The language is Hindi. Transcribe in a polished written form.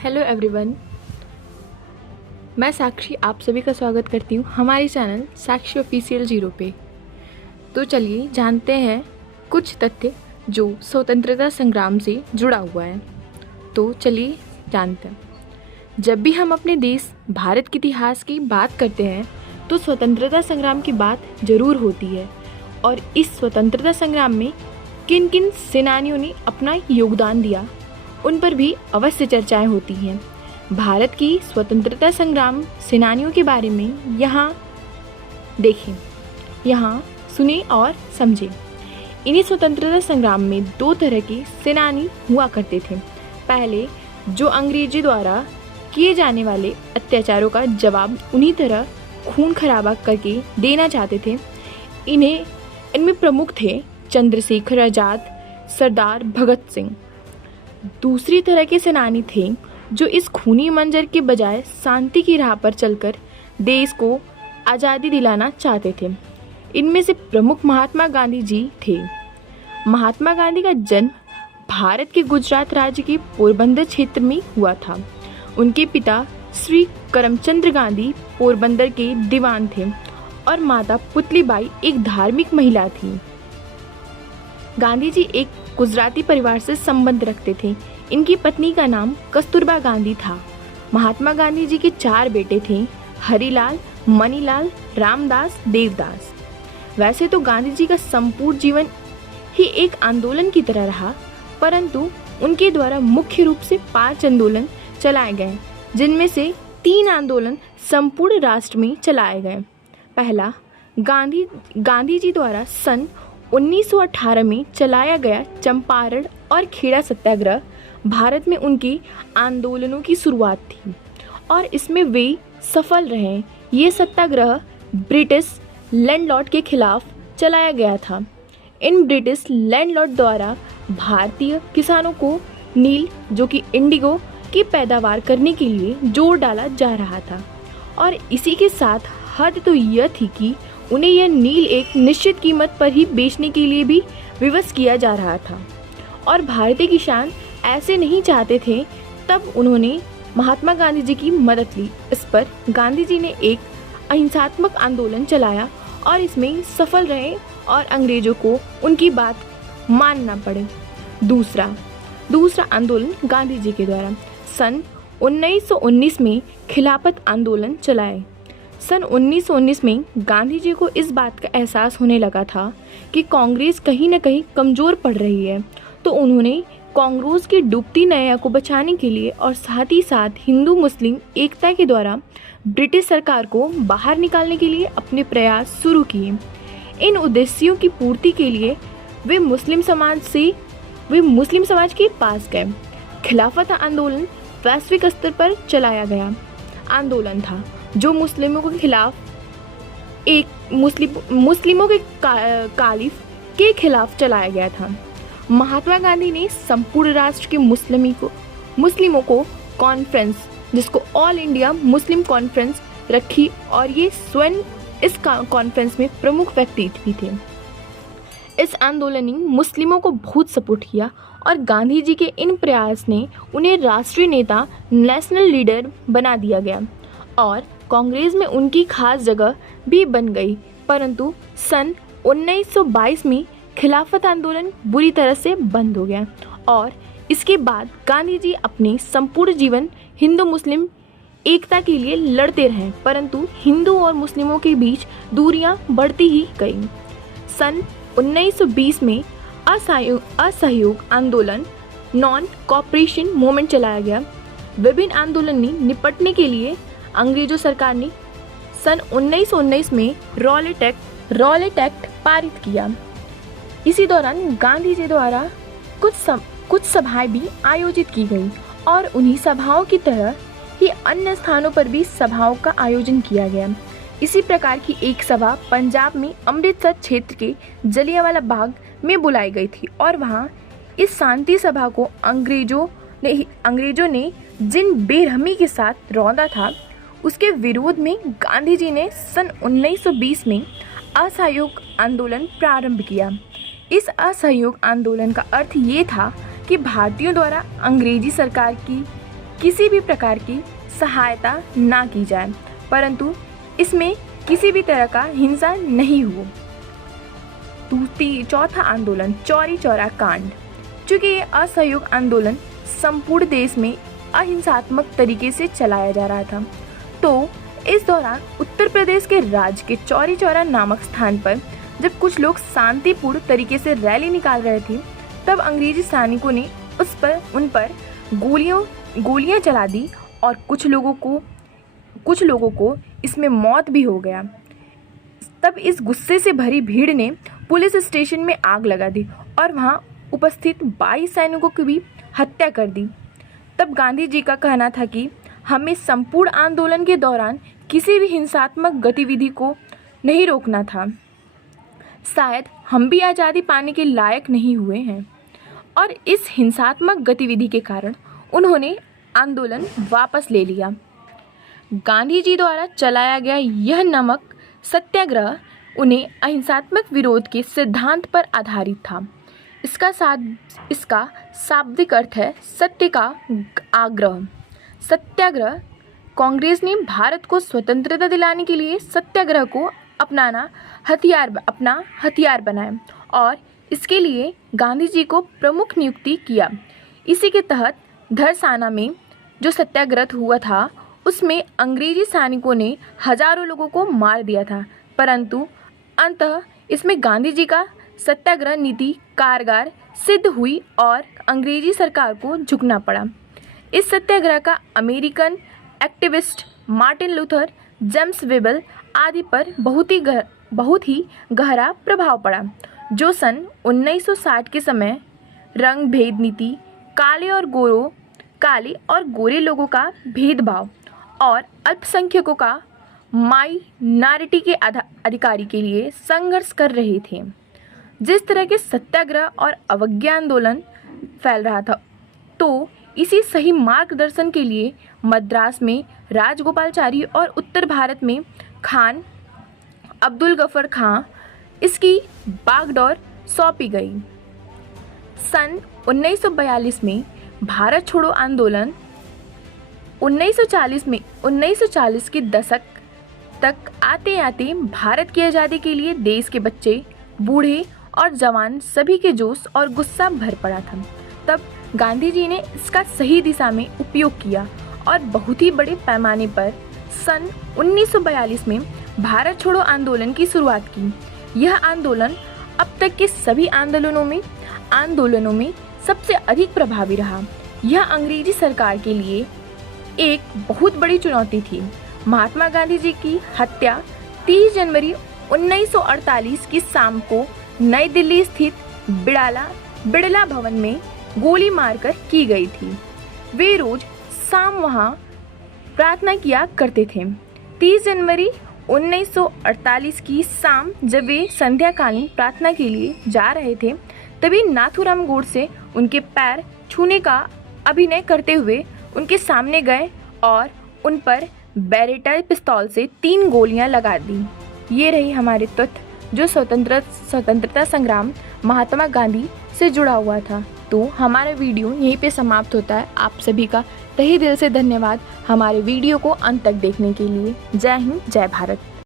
हेलो एवरीवन, मैं साक्षी आप सभी का स्वागत करती हूँ हमारे चैनल साक्षी ऑफिशियल 0 पे। तो चलिए जानते हैं कुछ तथ्य जो स्वतंत्रता संग्राम से जुड़ा हुआ है। तो चलिए जानते हैं। जब भी हम अपने देश भारत के इतिहास की बात करते हैं तो स्वतंत्रता संग्राम की बात ज़रूर होती है और इस स्वतंत्रता संग्राम में किन किन सेनानियों ने अपना योगदान दिया उन पर भी अवश्य चर्चाएं होती हैं। भारत की स्वतंत्रता संग्राम सेनानियों के बारे में यहाँ देखें, यहाँ सुने और समझें। इन्हीं स्वतंत्रता संग्राम में दो तरह के सेनानी हुआ करते थे। पहले जो अंग्रेजी द्वारा किए जाने वाले अत्याचारों का जवाब उन्हीं तरह खून खराबा करके देना चाहते थे। इनमें प्रमुख थे चंद्रशेखर आज़ाद, सरदार भगत सिंह। दूसरी तरह के सेनानी थे जो इस खूनी मंजर के बजाय शांति की राह पर चलकर देश को आज़ादी दिलाना चाहते थे। इनमें से प्रमुख महात्मा गांधी जी थे। महात्मा गांधी का जन्म भारत के गुजरात राज्य के पोरबंदर क्षेत्र में हुआ था। उनके पिता श्री करमचंद गांधी पोरबंदर के दीवान थे और माता पुतलीबाई एक धार्मिक महिला थी। गांधी जी एक गुजराती परिवार से संबंध रखते थे। इनकी पत्नी का नाम कस्तूरबा गांधी था। महात्मा गांधी जी के 4 बेटे थे, हरिलाल, मणिलाल, रामदास, देवदास। वैसे तो गांधी जी का संपूर्ण जीवन ही एक आंदोलन की तरह रहा, परंतु उनके द्वारा मुख्य रूप से 5 आंदोलन चलाए गए, जिनमें से 3 आंदोलन संपूर्ण राष्ट्र में चलाए गए। पहला, गांधी जी द्वारा सन 1918 में चलाया गया चंपारण और खेड़ा सत्याग्रह भारत में उनके आंदोलनों की शुरुआत थी और इसमें वे सफल रहे। ये सत्याग्रह ब्रिटिश लैंडलॉर्ड के खिलाफ चलाया गया था। इन ब्रिटिश लैंडलॉर्ड द्वारा भारतीय किसानों को नील, जो कि इंडिगो की पैदावार करने के लिए जोर डाला जा रहा था और इसी के साथ हद तो यह थी कि उन्हें यह नील एक निश्चित कीमत पर ही बेचने के लिए भी विवश किया जा रहा था और भारतीय किसान ऐसे नहीं चाहते थे। तब उन्होंने महात्मा गांधी जी की मदद ली। इस पर गांधी जी ने एक अहिंसात्मक आंदोलन चलाया और इसमें सफल रहे और अंग्रेजों को उनकी बात मानना पड़े। दूसरा आंदोलन गांधी जी के द्वारा सन 1919 में खिलाफत आंदोलन चलाए। सन 1919 में गांधी जी को इस बात का एहसास होने लगा था कि कांग्रेस कहीं न कहीं कमज़ोर पड़ रही है, तो उन्होंने कांग्रेस की डूबती नैया को बचाने के लिए और साथ ही साथ हिंदू मुस्लिम एकता के द्वारा ब्रिटिश सरकार को बाहर निकालने के लिए अपने प्रयास शुरू किए। इन उद्देश्यों की पूर्ति के लिए वे मुस्लिम समाज के पास गए। खिलाफत आंदोलन वैश्विक स्तर पर चलाया गया आंदोलन था जो मुस्लिमों के खिलाफ मुस्लिमों के कालिफ के खिलाफ चलाया गया था। महात्मा गांधी ने संपूर्ण राष्ट्र के मुस्लिमों को कॉन्फ्रेंस, जिसको ऑल इंडिया मुस्लिम कॉन्फ्रेंस रखी और ये स्वयं इस कॉन्फ्रेंस में प्रमुख व्यक्ति भी थे। इस आंदोलन ने मुस्लिमों को बहुत सपोर्ट किया और गांधी जी के इन प्रयास ने उन्हें राष्ट्रीय नेता, नेशनल लीडर बना दिया गया और कांग्रेस में उनकी खास जगह भी बन गई। परंतु सन 1922 में खिलाफत आंदोलन बुरी तरह से बंद हो गया और इसके बाद गांधी जी अपने संपूर्ण जीवन हिंदू मुस्लिम एकता के लिए लड़ते रहे, परंतु हिंदू और मुस्लिमों के बीच दूरियां बढ़ती ही गईं। सन 1920 में असहयोग आंदोलन, नॉन कोऑपरेशन मूवमेंट चलाया गया। विभिन्न आंदोलन ने निपटने के लिए अंग्रेजों सरकार ने सन 1919 में रॉलेट एक्ट पारित किया। इसी दौरान गांधी जी द्वारा कुछ सभाएं भी आयोजित की गई और उन्हीं सभाओं की तरह ही अन्य स्थानों पर भी सभाओं का आयोजन किया गया। इसी प्रकार की एक सभा पंजाब में अमृतसर क्षेत्र के जलियांवाला बाग में बुलाई गई थी और वहां इस शांति सभा को अंग्रेजों ने जिन बेरहमी के साथ रौंदा था, उसके विरोध में गांधी जी ने सन 1920 में असहयोग आंदोलन प्रारंभ किया। इस असहयोग आंदोलन का अर्थ ये था कि भारतीयों द्वारा अंग्रेजी सरकार की किसी भी प्रकार की सहायता ना की जाए, परंतु इसमें किसी भी तरह का हिंसा नहीं हुआ। चौथा आंदोलन चौरी चौरा कांड। चूँकि ये असहयोग आंदोलन संपूर्ण देश में अहिंसात्मक तरीके से चलाया जा रहा था, तो इस दौरान उत्तर प्रदेश के राज्य के चौरी चौरा नामक स्थान पर जब कुछ लोग शांतिपूर्ण तरीके से रैली निकाल रहे थे, तब अंग्रेजी सैनिकों ने उन पर गोलियां चला दी और कुछ लोगों को इसमें मौत भी हो गया। तब इस गुस्से से भरी भीड़ ने पुलिस स्टेशन में आग लगा दी और वहां उपस्थित 22 सैनिकों की भी हत्या कर दी। तब गांधी जी का कहना था कि हमें संपूर्ण आंदोलन के दौरान किसी भी हिंसात्मक गतिविधि को नहीं रोकना था। शायद हम भी आज़ादी पाने के लायक नहीं हुए हैं। और इस हिंसात्मक गतिविधि के कारण उन्होंने आंदोलन वापस ले लिया। गांधी जी द्वारा चलाया गया यह नमक सत्याग्रह उन्हें अहिंसात्मक विरोध के सिद्धांत पर आधारित था। इसका शाब्दिक अर्थ है सत्य का आग्रह। सत्याग्रह कांग्रेस ने भारत को स्वतंत्रता दिलाने के लिए सत्याग्रह को अपना हथियार बनाया और इसके लिए गांधी जी को प्रमुख नियुक्ति किया। इसी के तहत धरसाना में जो सत्याग्रह हुआ था, उसमें अंग्रेजी सैनिकों ने हजारों लोगों को मार दिया था, परंतु अंततः इसमें गांधी जी का सत्याग्रह नीति कारगर सिद्ध हुई और अंग्रेजी सरकार को झुकना पड़ा। इस सत्याग्रह का American activist Martin Luther, James वेबल आदि पर बहुत ही गहरा प्रभाव पड़ा, जो सन 1960 के समय रंग भेद नीति, काले और गोरे लोगों का भेदभाव और अल्पसंख्यकों का माइनॉरिटी के अधिकारी के लिए संघर्ष कर रहे थे। जिस तरह के सत्याग्रह और अवज्ञा आंदोलन फैल रहा था, तो इसी सही मार्गदर्शन के लिए मद्रास में राजगोपालाचारी और उत्तर भारत में खान अब्दुल गफर खां इसकी बागडोर सौंपी गई। सन 1942 में भारत छोड़ो आंदोलन 1940 के दशक तक आते आते भारत की आज़ादी के लिए देश के बच्चे, बूढ़े और जवान सभी के जोश और गुस्सा भर पड़ा था। तब गांधी जी ने इसका सही दिशा में उपयोग किया और बहुत ही बड़े पैमाने पर सन 1942 में भारत छोड़ो आंदोलन की शुरुआत की। यह आंदोलन अब तक के सभी आंदोलनों में सबसे अधिक प्रभावी रहा। यह अंग्रेजी सरकार के लिए एक बहुत बड़ी चुनौती थी। महात्मा गांधी जी की हत्या 30 जनवरी 1948 की शाम को नई दिल्ली स्थित बिड़ला भवन में गोली मारकर की गई थी। वे रोज शाम वहां प्रार्थना किया करते थे। 30 जनवरी 1948 की शाम जब वे संध्याकालीन प्रार्थना के लिए जा रहे थे, तभी नाथूराम गोडसे उनके पैर छूने का अभिनय करते हुए उनके सामने गए और उन पर बेरेटा पिस्तौल से 3 गोलियां लगा दी। ये रही हमारे तथ्य जो स्वतंत्रता संग्राम महात्मा गांधी से जुड़ा हुआ था। तो हमारा वीडियो यहीं पे समाप्त होता है। आप सभी का तहे दिल से धन्यवाद हमारे वीडियो को अंत तक देखने के लिए। जय हिंद, जय भारत।